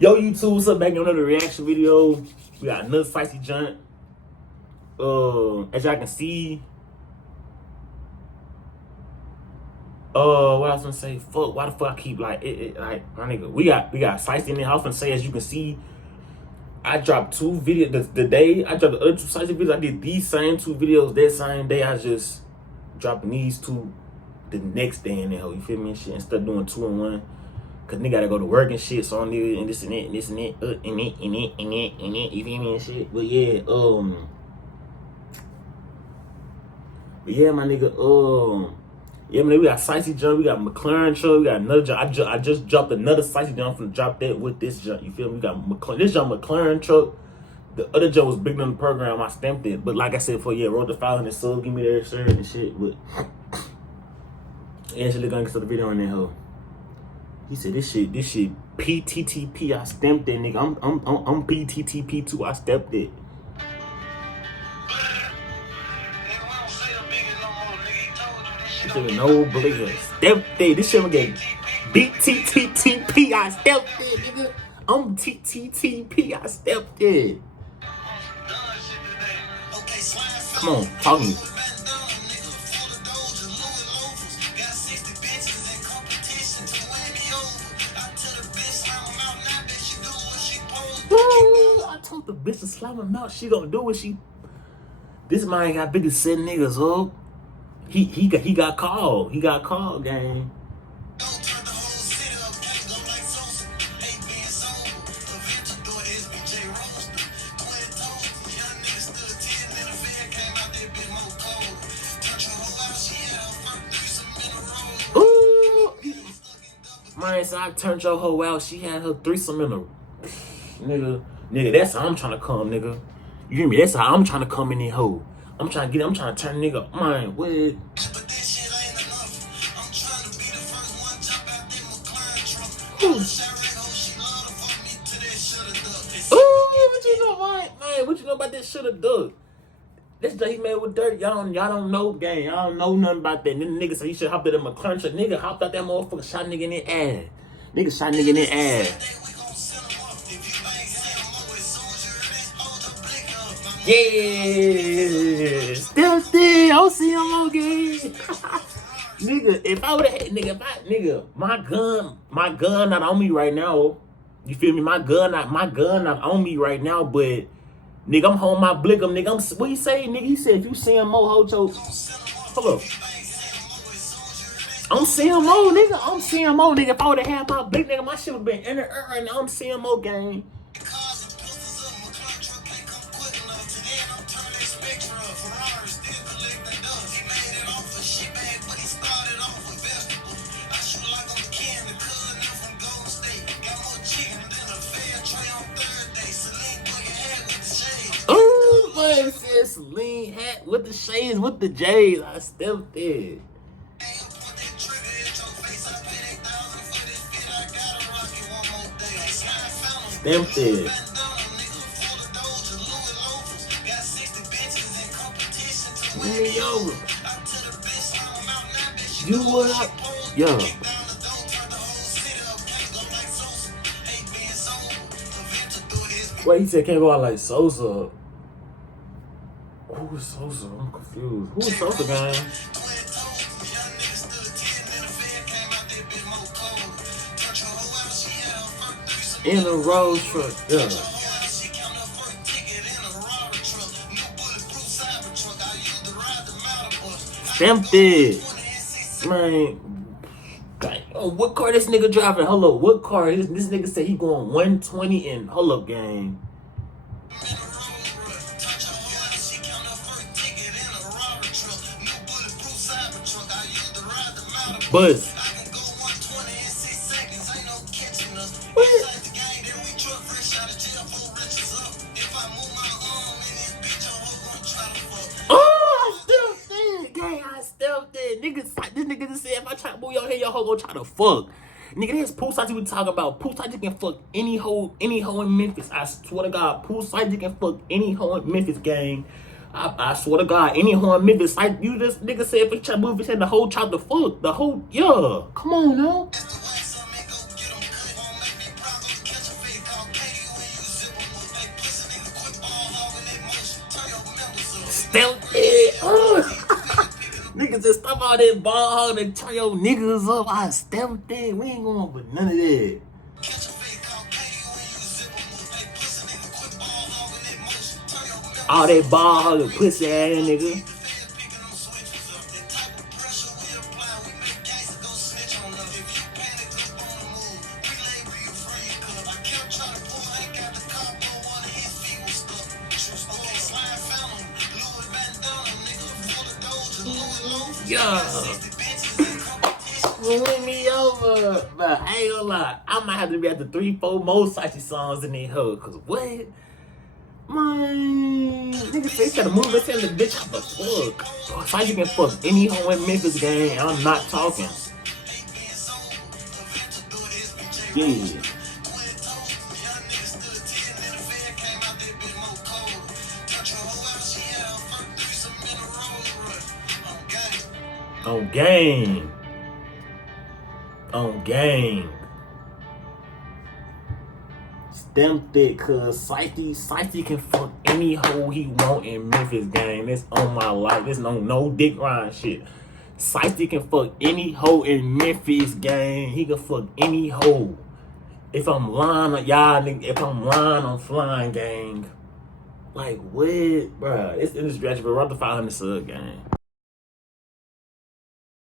Yo, YouTube, what's up? Back in another reaction video. We got another spicy joint. As y'all can see. What I was gonna say? Fuck, why the fuck I keep like like my nigga? We got spicy in there. I was gonna say, as you can see, I dropped 2 videos the day I dropped the other 2 spicy videos. I did these same 2 videos that same day. I just dropping these 2 the next day in there. You feel me? And shit, instead of doing 2 in 1. Cause nigga gotta go to work and shit, so I need and this and that, and this and that, and it, you feel me and shit. But yeah, my nigga, yeah, man, we got spicy jump, we got McLaren Truck, we got another jump. I just dropped another spicy jump. I'm finna drop that with this jump. You feel me? We got this jump McLaren Truck. The other jump was bigger than the program. I stamped it, but like I said before, yeah, wrote the file in the sub, give me their shirt and shit. But yeah, actually gonna get to the video on that hoe. He said this shit PTTP. I stamped that nigga. I'm PTTP too. I stamped it. He said no believe stamped it. This shit gonna get BTTTP. I stamped it, nigga. I'm TTTP. I stamped it. Come on, talk to me. I told the bitch to slap him out. She gonna do what she. This man got bigger 7 niggas, oh. He got called. He got called, gang. Ooh, man, so I turned your hoe out. She had her threesome in her. Nigga, that's how I'm trying to come, nigga. You hear me? That's how I'm trying to come in there, hoe. I'm trying to turn nigga, man, what? Ooh, what you know, man? What you know about this shoulda duck? This day he made with dirt. Y'all don't know, gang. Y'all don't know nothing about that. Then the nigga said he should hop out that McLaren Truck. Nigga hopped out that motherfucker, shot nigga in the ass. Nigga shot nigga in the ass. Yeah, still, I'll see him again. Nigga, if I would've had, nigga, my gun not on me right now. You feel me? My gun not on me right now, but nigga, I'm home my blick him, nigga. What he say, nigga? He said if you see him more hocho, hold up. I'm CMO, nigga. I'm CMO, nigga. If I would've had my blick, nigga, my shit would've been in the air right now. I'm CMO, gang. It says Celine hat with the shades, with the J's. I stepped it. Stamped it. Yo. You what? Yo. Wait, he said can't go out like Sosa. Who is Sosa? I'm confused. Who is Sosa, gang? In a road truck, yeah. Stamped it. Man. Oh, what car this nigga driving? Hold up, what car? This nigga said he going 120 and hold up, gang. Buzz. I still did. This nigga just said if I try to move your head, your hoe gonna try to fuck. Nigga, that's Pooh Sight we talking about. Pooh Sight can fuck any hoe in Memphis. I swear to God, Pooh Sight can fuck any hoe in Memphis, gang. I swear to God, any hoe in Memphis, like you just nigga said if he try to move his head, the whole try to fuck. The whole, yeah. Come on, no. stealth it. Niggas just stop all that ball hog and turn your niggas up. I stealth it. We ain't going for none of that. All that ball hog and pussy ass nigga. Yeah. Win me over. But I ain't gonna lie. I might have to be at the 3-4 more Sachi songs in that hoe. Cause what? Man, niggas say try to move it and the bitch have a fuck. Sachi can fuck any hoe in Memphis gang, and I'm not talking. Yeah. On game. On game. Stem thick, cause Shiesty can fuck any hoe he want in Memphis gang. That's on my life. This no dick rhyme shit. Shiesty can fuck any hoe in Memphis gang. He can fuck any hoe. If I'm lying, y'all nigga, if I'm lying, I'm flying gang. Like what, bruh? It's in this stretch, but we're up to 500 sub gang.